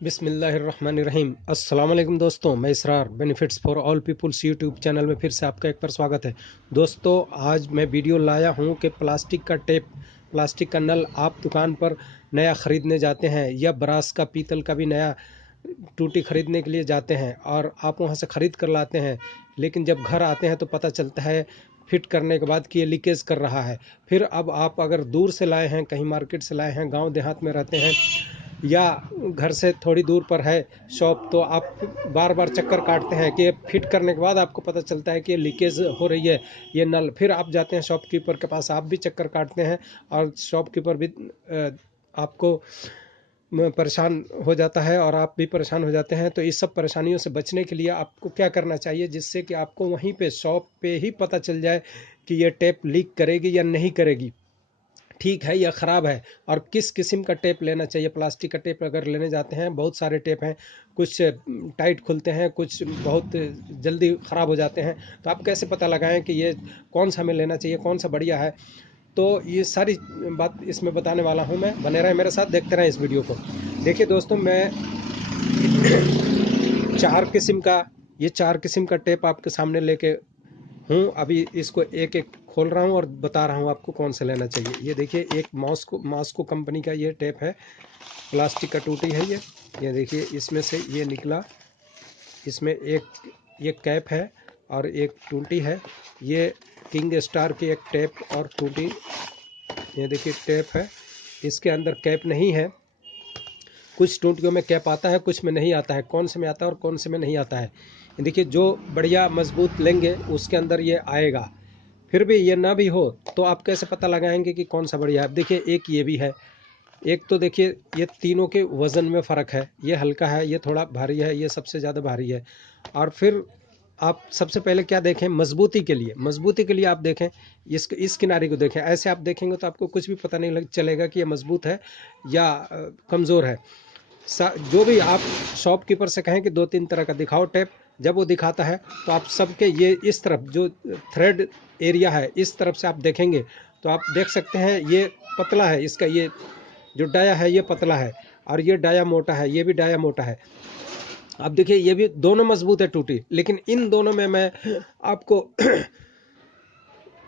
बिस्मिल्लाहिर्रहमानिर्रहीम। अस्सलाम वालेकुम दोस्तों, मैं Israr benefits for all peoples YouTube channel में फिर से आपका एक बार स्वागत है। दोस्तों, आज मैं वीडियो लाया हूं कि प्लास्टिक का टेप, प्लास्टिक का नल आप दुकान पर नया ख़रीदने जाते हैं या ब्रास का, पीतल का भी नया टूटी ख़रीदने के लिए जाते हैं और आप वहां से ख़रीद कर लाते हैं, लेकिन जब घर आते हैं तो पता चलता है फिट करने के बाद कि ये लीकेज कर रहा है। फिर अब आप अगर दूर से लाए हैं, कहीं मार्केट से लाए हैं, गांव देहात में रहते हैं या घर से थोड़ी दूर पर है शॉप, तो आप बार बार चक्कर काटते हैं कि फिट करने के बाद आपको पता चलता है कि लीकेज हो रही है ये नल। फिर आप जाते हैं शॉपकीपर के पास, आप भी चक्कर काटते हैं और शॉपकीपर भी आपको परेशान हो जाता है और आप भी परेशान हो जाते हैं। तो इस सब परेशानियों से बचने के लिए आपको क्या करना चाहिए, जिससे कि आपको वहीं पे शॉप पे ही पता चल जाए कि ये टेप लीक करेगी या नहीं करेगी, ठीक है या ख़राब है, और किस किस्म का टेप लेना चाहिए। प्लास्टिक का टेप अगर लेने जाते हैं, बहुत सारे टेप हैं, कुछ टाइट खुलते हैं, कुछ बहुत जल्दी ख़राब हो जाते हैं। तो आप कैसे पता लगाएं कि ये कौन सा हमें लेना चाहिए, कौन सा बढ़िया है। तो ये सारी बात इसमें बताने वाला हूं मैं, बने रहें मेरे साथ, देखते रहें इस वीडियो को। देखिए दोस्तों, मैं चार किस्म का ये चार किस्म का टेप आपके सामने लेके हूँ। अभी इसको एक एक खोल रहा हूँ और बता रहा हूँ आपको कौन सा लेना चाहिए। ये देखिए, एक मॉस्को कंपनी का ये टेप है, प्लास्टिक का टूटी है ये देखिए, इसमें से ये निकला। इसमें एक ये कैप है और एक टूटी है। ये किंग स्टार की एक टेप और टूटी, ये देखिए टेप है। इसके अंदर कैप नहीं है, कुछ टूटियों में कैप आता है, कुछ में नहीं आता है। कौन से में आता है और कौन से में नहीं आता है, देखिए जो बढ़िया मजबूत लेंगे उसके अंदर ये आएगा। फिर भी ये ना भी हो तो आप कैसे पता लगाएंगे कि कौन सा बढ़िया है। देखिए, एक ये भी है। एक तो देखिए, ये तीनों के वज़न में फ़र्क है, ये हल्का है, ये थोड़ा भारी है, ये सबसे ज़्यादा भारी है। और फिर आप सबसे पहले क्या देखें, मजबूती के लिए आप देखें, इस किनारे को देखें। ऐसे आप देखेंगे तो आपको कुछ भी पता नहीं चलेगा कि ये मजबूत है या कमज़ोर है। जो भी आप शॉपकीपर से कहें कि 2-3 तरह का दिखाओ टेप, जब वो दिखाता है तो आप सबके ये इस तरफ जो थ्रेड एरिया है, इस तरफ से आप देखेंगे तो आप देख सकते हैं ये पतला है, इसका ये जो डाया है ये पतला है और ये डाया मोटा है, ये भी डाया मोटा है। अब देखिए, ये भी दोनों मजबूत है टूटी, लेकिन इन दोनों में मैं आपको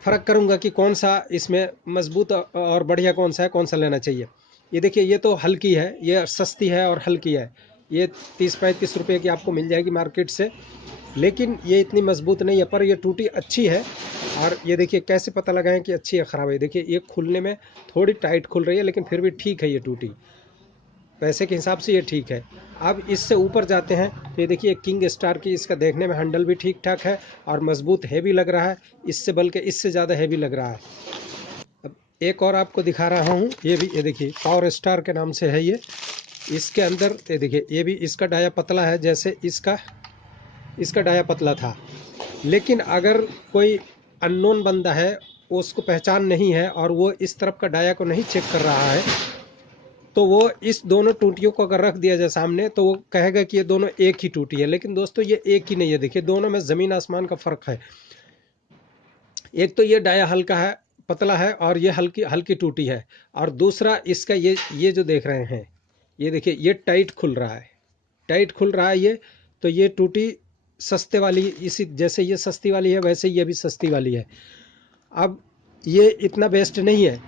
फ़र्क करूंगा कि कौन सा इसमें मजबूत और बढ़िया कौन सा है, कौन सा लेना चाहिए। ये देखिए, ये तो हल्की है, ये सस्ती है और हल्की है। ये 30-35 रुपये की आपको मिल जाएगी मार्केट से, लेकिन ये इतनी मजबूत नहीं है, पर ये टूटी अच्छी है। और ये देखिए कैसे पता लगाएं कि अच्छी है ख़राब है। देखिए, ये खुलने में थोड़ी टाइट खुल रही है, लेकिन फिर भी ठीक है, ये टूटी पैसे के हिसाब से ये ठीक है। अब इससे ऊपर जाते हैं तो ये देखिए, किंग स्टार की, इसका देखने में हैंडल भी ठीक ठाक है और मजबूत हैवी लग रहा है, इससे बल्कि इससे ज़्यादा हैवी लग रहा है। अब एक और आपको दिखा रहा हूँ, ये भी, ये देखिए पावर स्टार के नाम से है ये। इसके अंदर ये देखिए, ये भी, इसका डाया पतला है, जैसे इसका इसका डाया पतला था। लेकिन अगर कोई अननोन बंदा है, उसको पहचान नहीं है और वो इस तरफ का डाया को नहीं चेक कर रहा है, तो वो इस दोनों टूटियों को अगर रख दिया जाए सामने तो वो कहेगा कि ये दोनों एक ही टूटी है। लेकिन दोस्तों, ये एक ही नहीं है। देखिए, दोनों में ज़मीन आसमान का फ़र्क है। एक तो ये डाया हल्का है, पतला है, और ये हल्की हल्की टूटी है। और दूसरा इसका ये जो देख रहे हैं, ये देखिए, ये टाइट खुल रहा है, टाइट खुल रहा है ये। तो ये टूटी सस्ते वाली, इसी जैसे ये सस्ती वाली है वैसे ये भी सस्ती वाली है। अब ये इतना बेस्ट नहीं है,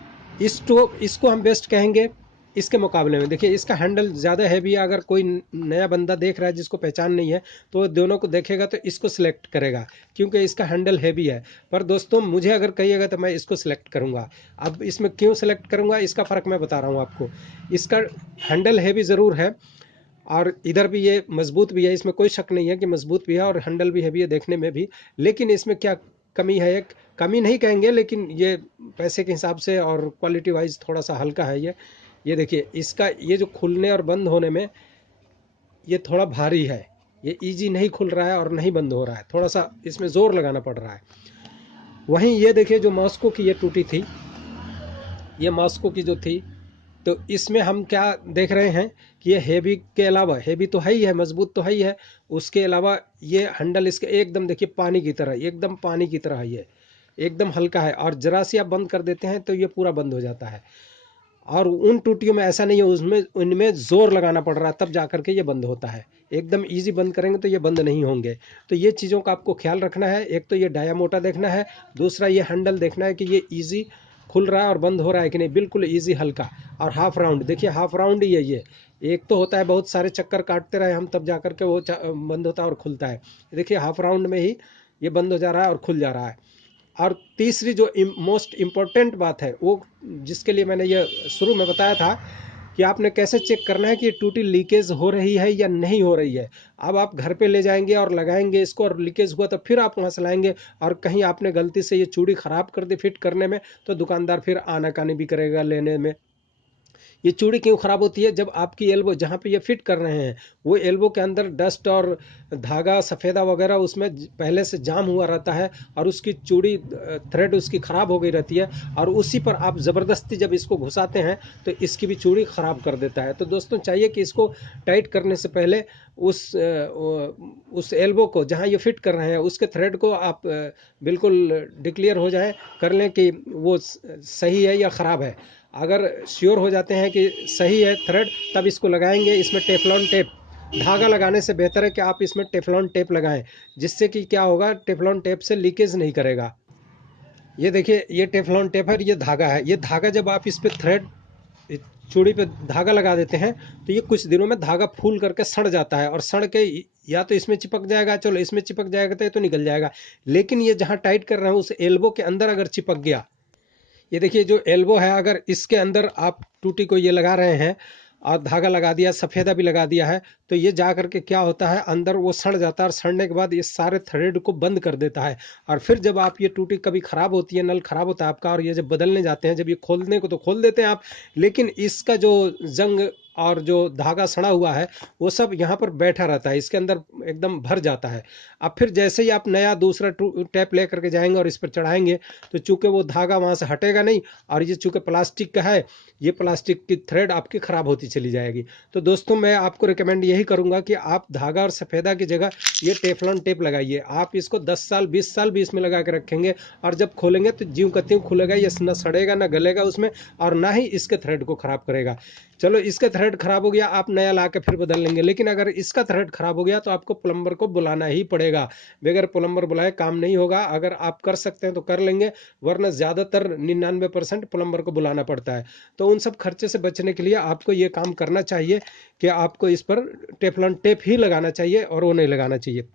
इसको हम बेस्ट कहेंगे इसके मुकाबले में। देखिए, इसका हैंडल ज़्यादा हैवी है। अगर कोई नया बंदा देख रहा है जिसको पहचान नहीं है, तो वो दोनों को देखेगा तो इसको सिलेक्ट करेगा, क्योंकि इसका हैंडल हैवी है। पर दोस्तों, मुझे अगर कहिएगा तो मैं इसको सिलेक्ट करूँगा। अब इसमें क्यों सिलेक्ट करूँगा, इसका फ़र्क मैं बता रहा हूँ आपको। इसका हैंडल हैवी ज़रूर है और इधर भी ये मजबूत भी है, इसमें कोई शक नहीं है कि मजबूत भी है और हैंडल भी हैवी है देखने में भी। लेकिन इसमें क्या कमी है, एक कमी नहीं कहेंगे, लेकिन ये पैसे के हिसाब से और क्वालिटी वाइज थोड़ा सा हल्का है ये देखिए, इसका ये जो खुलने और बंद होने में ये थोड़ा भारी है, ये इजी नहीं खुल रहा है और नहीं बंद हो रहा है, थोड़ा सा इसमें ज़ोर लगाना पड़ रहा है। वहीं ये देखिए, जो मॉस्को की ये टूटी थी, ये मॉस्को की जो थी, तो इसमें हम क्या देख रहे हैं कि ये हेवी के अलावा, हेवी तो है ही है, मजबूत तो है ही है, उसके अलावा ये हैंडल इसके एकदम देखिए पानी की तरह, एकदम पानी की तरह, ये एकदम हल्का है। और जरा सी आप बंद कर देते हैं तो ये पूरा बंद हो जाता है। और उन टूटियों में ऐसा नहीं है, उसमें उनमें जोर लगाना पड़ रहा है तब जा करके ये बंद होता है। एकदम इजी बंद करेंगे तो ये बंद नहीं होंगे। तो ये चीज़ों का आपको ख्याल रखना है। एक तो ये डाया मोटा देखना है, दूसरा ये हैंडल देखना है कि ये इजी खुल रहा है और बंद हो रहा है कि नहीं, बिल्कुल इजी हल्का। और हाफ राउंड देखिए, हाफ राउंड ही है ये। एक तो होता है बहुत सारे चक्कर काटते रहे हम तब जा करके वो बंद होता है और खुलता है। देखिए हाफ राउंड में ही ये बंद हो जा रहा है और खुल जा रहा है। और तीसरी जो मोस्ट इम्पोर्टेंट बात है, वो जिसके लिए मैंने ये शुरू में बताया था कि आपने कैसे चेक करना है कि ये टूटी लीकेज हो रही है या नहीं हो रही है। अब आप घर पे ले जाएंगे और लगाएंगे इसको और लीकेज हुआ तो फिर आप वहाँ से लाएंगे और कहीं आपने गलती से ये चूड़ी ख़राब कर दी फिट करने में, तो दुकानदार फिर आनाकानी भी करेगा लेने में। ये चूड़ी क्यों ख़राब होती है? जब आपकी एल्बो जहाँ पे ये फिट कर रहे हैं वो एल्बो के अंदर डस्ट और धागा सफ़ेदा वगैरह उसमें पहले से जाम हुआ रहता है और उसकी चूड़ी थ्रेड उसकी ख़राब हो गई रहती है, और उसी पर आप ज़बरदस्ती जब इसको घुसाते हैं तो इसकी भी चूड़ी ख़राब कर देता है। तो दोस्तों चाहिए कि इसको टाइट करने से पहले उस एल्बो को जहाँ ये फिट कर रहे हैं उसके थ्रेड को आप बिल्कुल डिक्लेयर हो जाए कर लें कि वो सही है या ख़राब है। अगर श्योर हो जाते हैं कि सही है थ्रेड, तब इसको लगाएंगे। इसमें टेफलॉन टेप, धागा लगाने से बेहतर है कि आप इसमें टेफलॉन टेप लगाएं, जिससे कि क्या होगा, टेफलॉन टेप से लीकेज नहीं करेगा। ये देखिए ये टेफलॉन टेप है, ये धागा है। ये धागा जब आप इस पर थ्रेड चूड़ी पे धागा लगा देते हैं तो ये कुछ दिनों में धागा फूल करके सड़ जाता है, और सड़ के या तो इसमें चिपक जाएगा, चलो इसमें चिपक जाएगा तो ये तो निकल जाएगा, लेकिन ये जहाँ टाइट कर रहे हैं उस एल्बो के अंदर अगर चिपक गया, ये देखिए जो एल्बो है अगर इसके अंदर आप टूटी को ये लगा रहे हैं और धागा लगा दिया, सफ़ेदा भी लगा दिया है, तो ये जा करके क्या होता है अंदर वो सड़ जाता है, और सड़ने के बाद ये सारे थ्रेड को बंद कर देता है। और फिर जब आप ये टूटी कभी ख़राब होती है, नल ख़राब होता है आपका, और ये जब बदलने जाते हैं, जब ये खोलने को तो खोल देते हैं आप, लेकिन इसका जो जंग और जो धागा सड़ा हुआ है वो सब यहाँ पर बैठा रहता है, इसके अंदर एकदम भर जाता है। अब फिर जैसे ही आप नया दूसरा टैप ले करके जाएंगे और इस पर चढ़ाएंगे तो चूंकि वो धागा वहाँ से हटेगा नहीं, और ये चूंकि प्लास्टिक का है, ये प्लास्टिक की थ्रेड आपकी ख़राब होती चली जाएगी। तो दोस्तों मैं आपको रिकमेंड यही करूँगा कि आप धागा और सफ़ेदा की जगह ये टेफलॉन टेप लगाइए। आप इसको 10 साल 20 साल भी इसमें लगा के रखेंगे, और जब खोलेंगे तो ज्यों का त्यों खुलेगा, ये ना सड़ेगा ना गलेगा उसमें, और ना ही इसके थ्रेड को ख़राब करेगा। चलो इसका थ्रेड खराब हो गया, आप नया ला के फिर बदल लेंगे, लेकिन अगर इसका थ्रेड खराब हो गया तो आपको प्लम्बर को बुलाना ही पड़ेगा। बगैर प्लम्बर बुलाए काम नहीं होगा। अगर आप कर सकते हैं तो कर लेंगे, वरना ज़्यादातर 99% प्लम्बर को बुलाना पड़ता है। तो उन सब खर्चे से बचने के लिए आपको ये काम करना चाहिए कि आपको इस पर टेफलॉन टेप ही लगाना चाहिए और वो नहीं लगाना चाहिए।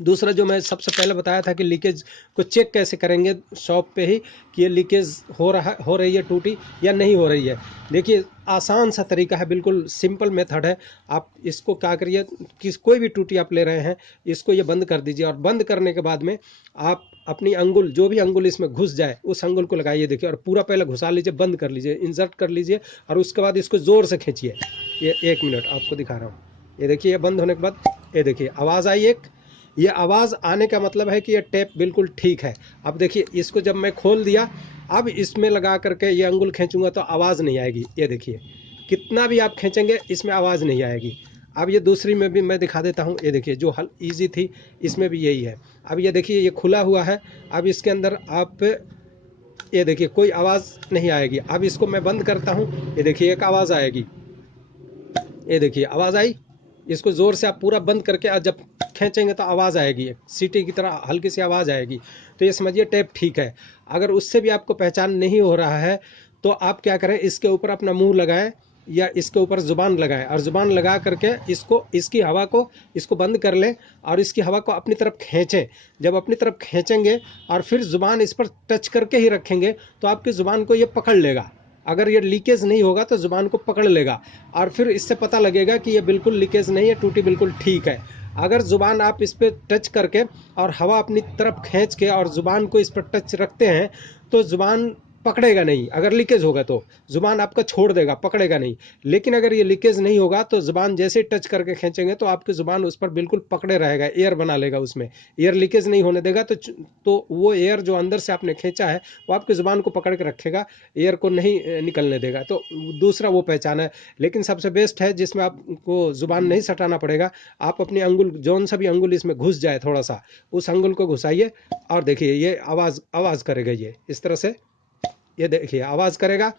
दूसरा जो मैं सबसे पहले बताया था कि लीकेज को चेक कैसे करेंगे शॉप पे ही कि ये लीकेज हो रही है टूटी या नहीं हो रही है। देखिए आसान सा तरीका है, बिल्कुल सिंपल मेथड है। आप इसको क्या करिए, कोई भी टूटी आप ले रहे हैं इसको ये बंद कर दीजिए, और बंद करने के बाद में आप अपनी अंगुल, जो भी अंगुल इसमें घुस जाए उस अंगुल को लगाइए। देखिए, और पूरा पहले घुसा लीजिए, बंद कर लीजिए, इंसर्ट कर लीजिए, और उसके बाद इसको ज़ोर से खींचिए। ये 1 मिनट आपको दिखा रहा हूँ। ये देखिए, ये बंद होने के बाद ये देखिए आवाज़ आई एक। ये आवाज़ आने का मतलब है कि ये टेप बिल्कुल ठीक है। अब देखिए इसको जब मैं खोल दिया, अब इसमें लगा करके ये अंगुल खींचूंगा तो आवाज़ नहीं आएगी। ये देखिए कितना भी आप खींचेंगे इसमें आवाज़ नहीं आएगी। अब ये दूसरी में भी मैं दिखा देता हूँ। ये देखिए जो हल ईजी थी इसमें भी यही है। अब ये देखिए ये खुला हुआ है, अब इसके अंदर आप ये देखिए कोई आवाज़ नहीं आएगी। अब इसको मैं बंद करता हूँ, ये देखिए एक आवाज़ आएगी। ये देखिए आवाज़ आई। इसको ज़ोर से आप पूरा बंद करके जब खींचेंगे तो आवाज़ आएगी, एक सीटी की तरह हल्की सी आवाज़ आएगी। तो ये समझिए टेप ठीक है। अगर उससे भी आपको पहचान नहीं हो रहा है तो आप क्या करें, इसके ऊपर अपना मुंह लगाएं या इसके ऊपर ज़ुबान लगाएं, और ज़ुबान लगा करके इसकी हवा को इसको बंद कर लें और इसकी हवा को अपनी तरफ खींचें। जब अपनी तरफ खींचेंगे और फिर ज़ुबान इस पर टच करके ही रखेंगे तो आपकी ज़ुबान को ये पकड़ लेगा। अगर ये लीकेज नहीं होगा तो ज़ुबान को पकड़ लेगा, और फिर इससे पता लगेगा कि ये बिल्कुल लीकेज नहीं है, टूटी बिल्कुल ठीक है। अगर ज़ुबान आप इस पर टच करके और हवा अपनी तरफ खींच के और ज़ुबान को इस पर टच रखते हैं तो ज़ुबान पकड़ेगा नहीं। अगर लीकेज होगा तो ज़ुबान आपका छोड़ देगा, पकड़ेगा नहीं। लेकिन अगर ये लीकेज नहीं होगा तो ज़ुबान जैसे ही टच करके खींचेंगे तो आपकी ज़ुबान उस पर बिल्कुल पकड़े रहेगा, एयर बना लेगा, उसमें एयर लीकेज नहीं होने देगा। तो वो एयर जो अंदर से आपने खींचा है वो आपकी ज़ुबान को पकड़ के रखेगा, एयर को नहीं निकलने देगा। तो दूसरा वो पहचान है। लेकिन सबसे बेस्ट है जिसमें आपको ज़ुबान नहीं सटाना पड़ेगा, आप अपनी अंगुल, जौन सा भी अंगुल इसमें घुस जाए थोड़ा सा, उस अंगुल को घुसाइए और देखिए ये आवाज़ करेगा। ये इस तरह से ये देखिए आवाज़ करेगा।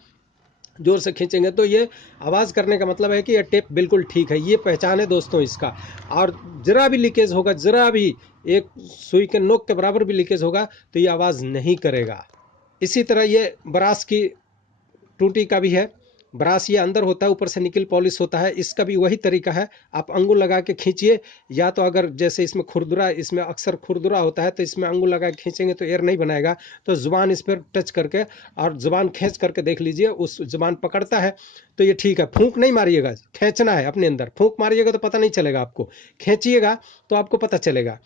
जोर से खींचेंगे तो ये आवाज़ करने का मतलब है कि ये टेप बिल्कुल ठीक है। ये पहचान है दोस्तों इसका। और ज़रा भी लीकेज होगा, ज़रा भी एक सुई के नोक के बराबर भी लीकेज होगा तो ये आवाज़ नहीं करेगा। इसी तरह ये ब्रास की टूटी का भी है। ब्रास ये अंदर होता है, ऊपर से निकल पॉलिश होता है। इसका भी वही तरीका है, आप अंगुल लगा के खींचिए, या तो अगर जैसे इसमें खुरदुरा, इसमें अक्सर खुरदुरा होता है तो इसमें अंगुल लगा के खींचेंगे तो एयर नहीं बनाएगा। तो ज़ुबान इस पर टच करके और ज़ुबान खींच करके देख लीजिए, उस ज़ुबान पकड़ता है तो ये ठीक है। फूंक नहीं मारिएगा, खींचना है अपने अंदर। फूंक मारिएगा तो पता नहीं चलेगा आपको, खींचिएगा तो आपको पता चलेगा।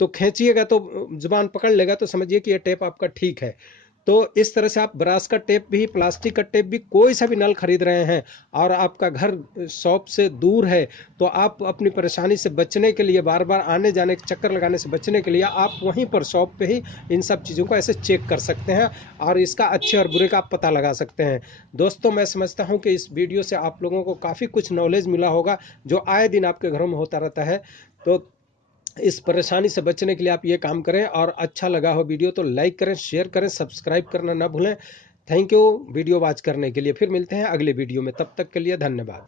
तो खींचिएगा तो ज़ुबान पकड़ लेगा तो समझिए कि ये टेप आपका ठीक है। तो इस तरह से आप ब्रास का टेप भी, प्लास्टिक का टेप भी, कोई सा भी नल खरीद रहे हैं और आपका घर शॉप से दूर है तो आप अपनी परेशानी से बचने के लिए, बार बार आने जाने के चक्कर लगाने से बचने के लिए, आप वहीं पर शॉप पे ही इन सब चीज़ों को ऐसे चेक कर सकते हैं और इसका अच्छे और बुरे का आप पता लगा सकते हैं। दोस्तों, मैं समझता हूँ कि इस वीडियो से आप लोगों को काफ़ी कुछ नॉलेज मिला होगा जो आए दिन आपके घरों में होता रहता है। तो इस परेशानी से बचने के लिए आप ये काम करें, और अच्छा लगा हो वीडियो तो लाइक करें, शेयर करें, सब्सक्राइब करना ना भूलें। थैंक यू वीडियो वॉच करने के लिए। फिर मिलते हैं अगले वीडियो में, तब तक के लिए धन्यवाद।